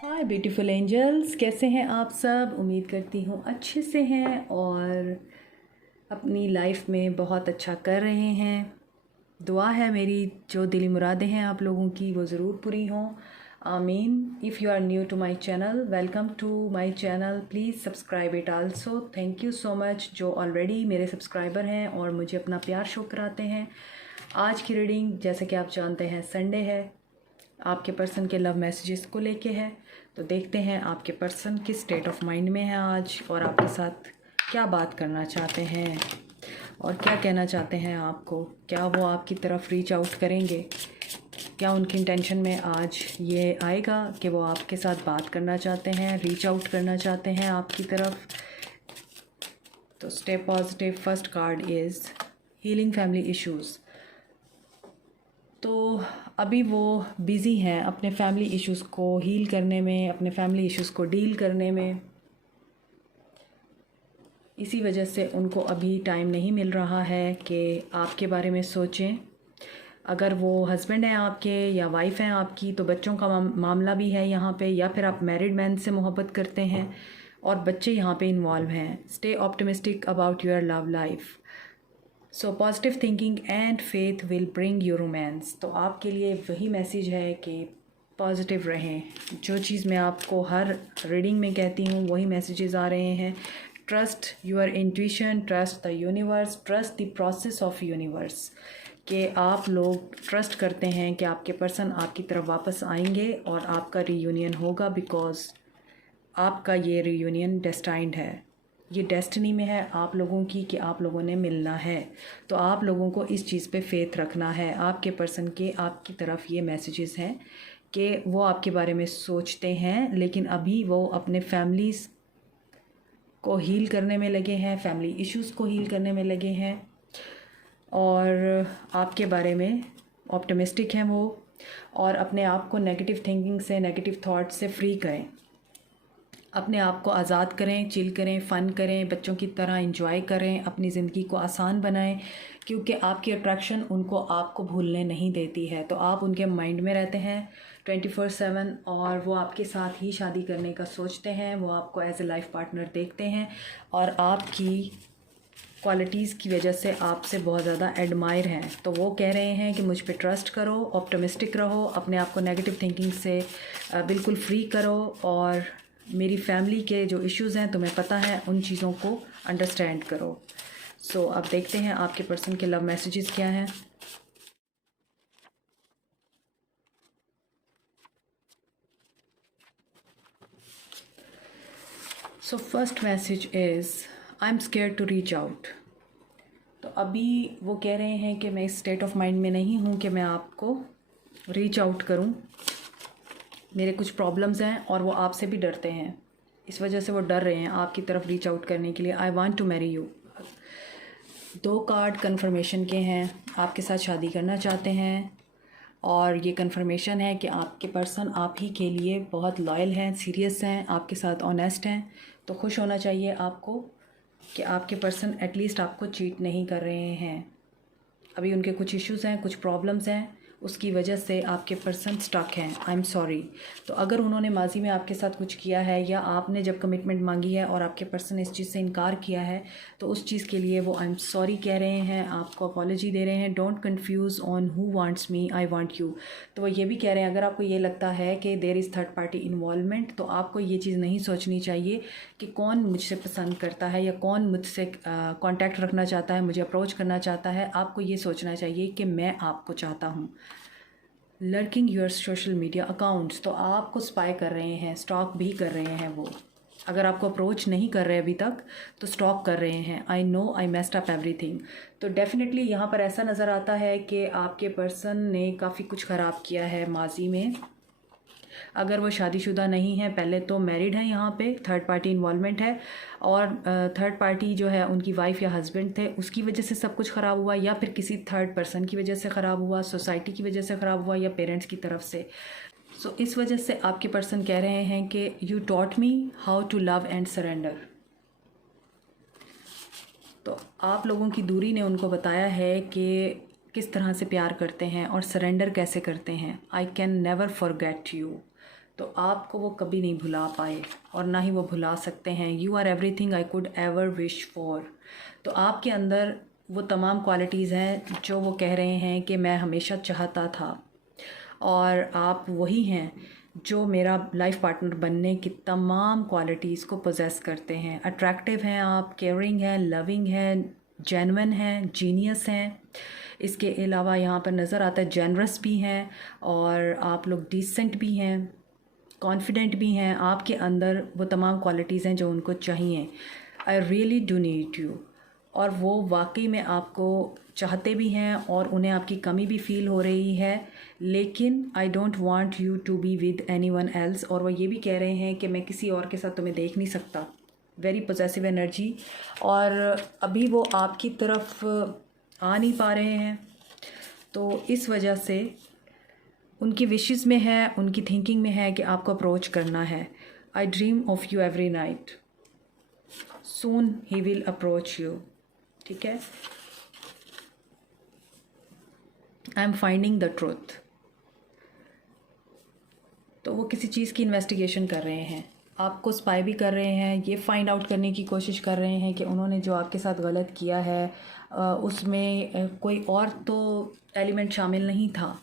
हाय beautiful angels, कैसे हैं आप सब। उम्मीद करती हूँ अच्छे से हैं और अपनी लाइफ में बहुत अच्छा कर रहे हैं। दुआ है मेरी जो दिली मुरादें हैं आप लोगों की वो ज़रूर पूरी हों। आमीन। If you are new to my channel, welcome to my channel. Please subscribe it also. Thank you so much जो ऑलरेडी मेरे सब्सक्राइबर हैं और मुझे अपना प्यार शो कराते हैं। आज की रीडिंग जैसे कि आप जानते हैं संडे है, आपके पर्सन के लव मैसेजेस को लेके है। तो देखते हैं आपके पर्सन किस स्टेट ऑफ माइंड में है आज और आपके साथ क्या बात करना चाहते हैं और क्या कहना चाहते हैं आपको। क्या वो आपकी तरफ रीच आउट करेंगे? क्या उनकी इंटेंशन में आज ये आएगा कि वो आपके साथ बात करना चाहते हैं, रीच आउट करना चाहते हैं आपकी तरफ? तो stay positive. First card is healing family issues. तो अभी वो बिज़ी हैं अपने फैमिली इश्यूज़ को हील करने में, अपने फैमिली इश्यूज़ को डील करने में। इसी वजह से उनको अभी टाइम नहीं मिल रहा है कि आपके बारे में सोचें। अगर वो हस्बैंड हैं आपके या वाइफ हैं आपकी तो बच्चों का मामला भी है यहाँ पे, या फिर आप मैरिड मैन से मोहब्बत करते हैं और बच्चे यहाँ पे इन्वॉल्व हैं। Stay optimistic about your love life. So positive thinking and faith will bring you romance. तो आपके लिए वही मैसेज है कि पॉजिटिव रहें। जो चीज़ मैं आपको हर रीडिंग में कहती हूँ वही मैसेजेस आ रहे हैं। Trust your intuition, trust the universe, trust the process of universe. कि आप लोग ट्रस्ट करते हैं कि आपके पर्सन आपकी तरफ वापस आएंगे और आपका रीयूनियन होगा, बिकॉज आपका ये रीयूनियन डेस्टाइंड है। ये डेस्टिनी में है आप लोगों की कि आप लोगों ने मिलना है। तो आप लोगों को इस चीज़ पे फेथ रखना है। आपके पर्सन के आपकी तरफ ये मैसेजेस हैं कि वो आपके बारे में सोचते हैं, लेकिन अभी वो अपने फैमिलीज़ को हील करने में लगे हैं, फैमिली इश्यूज़ को हील करने में लगे हैं और आपके बारे में ऑप्टिमिस्टिक हैं वो। और अपने आप को नेगेटिव थिंकिंग से, नेगेटिव थॉट से फ्री करें। अपने आप को आज़ाद करें, चिल करें, फ़न करें, बच्चों की तरह इंजॉय करें, अपनी ज़िंदगी को आसान बनाएं, क्योंकि आपकी अट्रैक्शन उनको आपको भूलने नहीं देती है। तो आप उनके माइंड में रहते हैं 24/7 और वो आपके साथ ही शादी करने का सोचते हैं। वो आपको एज ए लाइफ पार्टनर देखते हैं और आपकी क्वालिटीज़ की वजह से आपसे बहुत ज़्यादा एडमायर हैं। तो वो कह रहे हैं कि मुझ पे ट्रस्ट करो, ऑप्टिमिस्टिक रहो, अपने आप को नेगेटिव थिंकिंग से बिल्कुल फ्री करो और मेरी फैमिली के जो इश्यूज़ हैं तुम्हें पता है, उन चीज़ों को अंडरस्टैंड करो। सो अब देखते हैं आपके पर्सन के लव मैसेजेस क्या हैं। So first message is I am scared to reach out. तो अभी वो कह रहे हैं कि मैं इस स्टेट ऑफ माइंड में नहीं हूँ कि मैं आपको रीच आउट करूँ। मेरे कुछ प्रॉब्लम्स हैं और वो आपसे भी डरते हैं, इस वजह से वो डर रहे हैं आपकी तरफ रीच आउट करने के लिए। I want to marry you. 2 card confirmation के हैं, आपके साथ शादी करना चाहते हैं और ये कन्फर्मेशन है कि आपके पर्सन आप ही के लिए बहुत लॉयल हैं, सीरियस हैं, आपके साथ ऑनेस्ट हैं। तो खुश होना चाहिए आपको कि आपके पर्सन एटलीस्ट आपको चीट नहीं कर रहे हैं। अभी उनके कुछ इश्यूज़ हैं, कुछ प्रॉब्लम्स हैं, उसकी वजह से आपके पर्सन स्टक हैं। I am sorry. तो अगर उन्होंने माजी में आपके साथ कुछ किया है या आपने जब कमिटमेंट मांगी है और आपके पर्सन इस चीज़ से इनकार किया है तो उस चीज़ के लिए वो आई एम सॉरी कह रहे हैं, आपको अपॉलोजी दे रहे हैं। Don't confuse on who wants me, I want you. तो वो ये भी कह रहे हैं अगर आपको ये लगता है कि there is third party involvement तो आपको ये चीज़ नहीं सोचनी चाहिए कि कौन मुझसे पसंद करता है या कौन मुझसे कांटेक्ट रखना चाहता है, मुझे अप्रोच करना चाहता है। आपको ये सोचना चाहिए कि मैं आपको चाहता हूँ। Lurking your social media accounts, तो आपको स्पाई कर रहे हैं, स्टॉक भी कर रहे हैं वो। अगर आपको अप्रोच नहीं कर रहे अभी तक तो स्टॉक कर रहे हैं। I know I messed up everything. तो डेफिनेटली यहाँ पर ऐसा नज़र आता है कि आपके पर्सन ने काफ़ी कुछ ख़राब किया है माजी में। अगर वो शादीशुदा नहीं है, पहले तो मैरिड है, यहाँ पे थर्ड पार्टी इन्वॉल्वमेंट है और थर्ड पार्टी जो है उनकी वाइफ या हस्बैंड थे, उसकी वजह से सब कुछ ख़राब हुआ या फिर किसी थर्ड पर्सन की वजह से ख़राब हुआ, सोसाइटी की वजह से ख़राब हुआ या पेरेंट्स की तरफ से। सो इस वजह से आपके पर्सन कह रहे हैं कि you taught me how to love and surrender. तो आप लोगों की दूरी ने उनको बताया है कि किस तरह से प्यार करते हैं और सरेंडर कैसे करते हैं। I can never forget you. तो आपको वो कभी नहीं भुला पाए और ना ही वो भुला सकते हैं। You are everything I could ever wish for. तो आपके अंदर वो तमाम क्वालिटीज़ हैं जो वो कह रहे हैं कि मैं हमेशा चाहता था, और आप वही हैं जो मेरा लाइफ पार्टनर बनने की तमाम क्वालिटीज़ को पोजेस करते हैं। अट्रैक्टिव हैं आप, केयरिंग हैं, लविंग हैं, जेन्युइन हैं, जीनियस हैं। इसके अलावा यहाँ पर नज़र आता है जेनरस भी हैं, और आप लोग डिसेंट भी हैं, कॉन्फिडेंट भी हैं। आपके अंदर वो तमाम क्वालिटीज़ हैं जो उनको चाहिए। I really do need you, और वो वाकई में आपको चाहते भी हैं और उन्हें आपकी कमी भी फ़ील हो रही है, लेकिन I don't want you to be with anyone else. और वो ये भी कह रहे हैं कि मैं किसी और के साथ तुम्हें देख नहीं सकता। वेरी पॉजिटिव एनर्जी, और अभी वो आपकी तरफ आ नहीं पा रहे हैं, तो इस वजह से उनकी विशेस में है, उनकी थिंकिंग में है कि आपको अप्रोच करना है। आई dream of you every night, soon he will approach you. ठीक है, I am finding the truth. तो वो किसी चीज़ की इन्वेस्टिगेशन कर रहे हैं, आपको स्पाई भी कर रहे हैं, ये फाइंड आउट करने की कोशिश कर रहे हैं कि उन्होंने जो आपके साथ गलत किया है उसमें कोई और तो एलिमेंट शामिल नहीं था,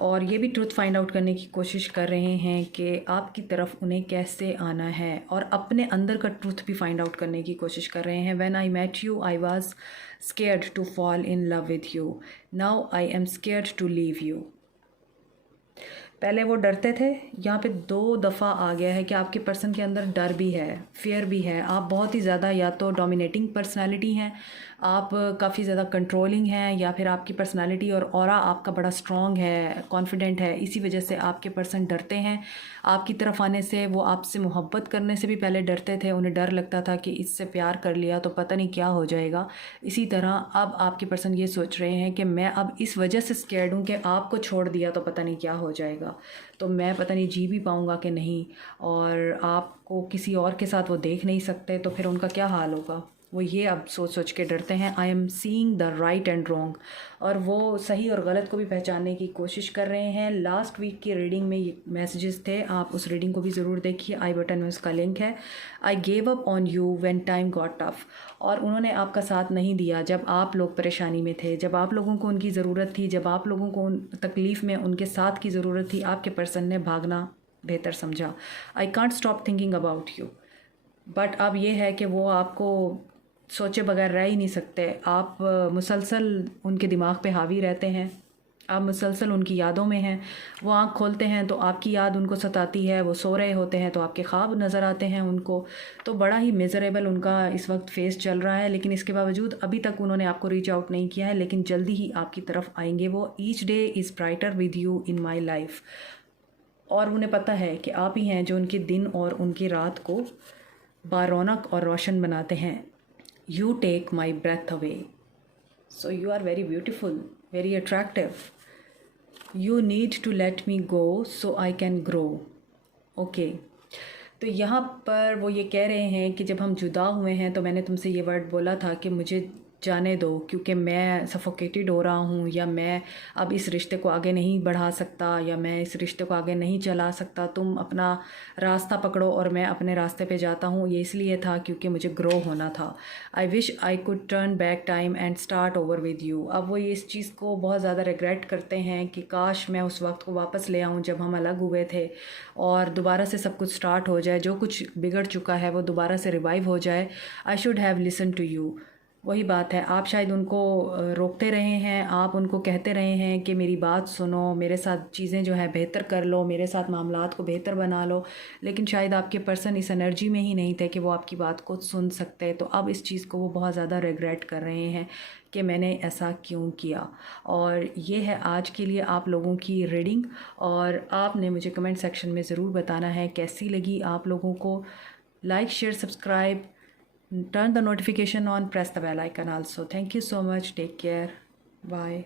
और ये भी ट्रुथ फाइंड आउट करने की कोशिश कर रहे हैं कि आपकी तरफ उन्हें कैसे आना है, और अपने अंदर का ट्रुथ भी फाइंड आउट करने की कोशिश कर रहे हैं। When I met you I was scared to fall in love with you, now I am scared to leave you. पहले वो डरते थे, यहाँ पे 2 दफ़ा आ गया है कि आपके पर्सन के अंदर डर भी है, फियर भी है। आप बहुत ही ज़्यादा या तो डोमिनेटिंग पर्सनालिटी हैं, आप काफ़ी ज़्यादा कंट्रोलिंग हैं, या फिर आपकी पर्सनालिटी और ऑरा आपका बड़ा स्ट्रॉन्ग है, कॉन्फिडेंट है। इसी वजह से आपके पर्सन डरते हैं आपकी तरफ आने से। वो आपसे मोहब्बत करने से भी पहले डरते थे, उन्हें डर लगता था कि इससे प्यार कर लिया तो पता नहीं क्या हो जाएगा। इसी तरह अब आपके पर्सन ये सोच रहे हैं कि मैं अब इस वजह से स्कैर्ड हूँ कि आपको छोड़ दिया तो पता नहीं क्या हो जाएगा, तो मैं पता नहीं जी भी पाऊँगा कि नहीं, और आपको किसी और के साथ वो देख नहीं सकते, तो फिर उनका क्या हाल होगा। वो ये अब सोच सोच के डरते हैं। I am seeing the right and wrong, और वो सही और गलत को भी पहचानने की कोशिश कर रहे हैं। लास्ट वीक की रीडिंग में ये मैसेजेस थे, आप उस रीडिंग को भी ज़रूर देखिए, आई बटन में उसका लिंक है। I gave up on you when time got tough, और उन्होंने आपका साथ नहीं दिया जब आप लोग परेशानी में थे, जब आप लोगों को उनकी ज़रूरत थी, जब आप लोगों को तकलीफ़ में उनके साथ की ज़रूरत थी, आपके पर्सन ने भागना बेहतर समझा। I can't stop thinking about you, but अब ये है कि वो आपको सोचे बगैर रह ही नहीं सकते। आप मुसलसल उनके दिमाग पे हावी रहते हैं, आप मुसलसल उनकी यादों में हैं। वो आँख खोलते हैं तो आपकी याद उनको सताती है, वो सो रहे होते हैं तो आपके ख्वाब नज़र आते हैं उनको। तो बड़ा ही मिज़रेबल उनका इस वक्त फेस चल रहा है, लेकिन इसके बावजूद अभी तक उन्होंने आपको रीच आउट नहीं किया है, लेकिन जल्दी ही आपकी तरफ आएंगे वो। Each day is brighter with you in my life, और उन्हें पता है कि आप ही हैं जो उनके दिन और उनकी रात को बारौनक और रोशन बनाते हैं। You take my breath away. So you are very beautiful, very attractive. You need to let me go so I can grow. Okay. तो यहाँ पर वो ये कह रहे हैं कि जब हम जुदा हुए हैं तो मैंने तुमसे ये वर्ड बोला था कि मुझे जाने दो, क्योंकि मैं सफोकेटेड हो रहा हूँ, या मैं अब इस रिश्ते को आगे नहीं बढ़ा सकता, या मैं इस रिश्ते को आगे नहीं चला सकता। तुम अपना रास्ता पकड़ो और मैं अपने रास्ते पे जाता हूँ। ये इसलिए था क्योंकि मुझे ग्रो होना था। I wish I could turn back time and start over with you. अब वो ये इस चीज़ को बहुत ज़्यादा रिग्रेट करते हैं कि काश मैं उस वक्त को वापस ले आऊँ जब हम अलग हुए थे, और दोबारा से सब कुछ स्टार्ट हो जाए, जो कुछ बिगड़ चुका है वो दोबारा से रिवाइव हो जाए। I should have listen to you. वही बात है, आप शायद उनको रोकते रहे हैं, आप उनको कहते रहे हैं कि मेरी बात सुनो, मेरे साथ चीज़ें जो है बेहतर कर लो, मेरे साथ मामलात को बेहतर बना लो, लेकिन शायद आपके पर्सन इस एनर्जी में ही नहीं थे कि वो आपकी बात को सुन सकते। तो अब इस चीज़ को वो बहुत ज़्यादा रिग्रेट कर रहे हैं कि मैंने ऐसा क्यों किया। और ये है आज के लिए आप लोगों की रीडिंग, और आपने मुझे कमेंट सेक्शन में ज़रूर बताना है कैसी लगी आप लोगों को। Like, share, subscribe, turn the notification on, press the bell icon also. Thank you so much. Take care. Bye.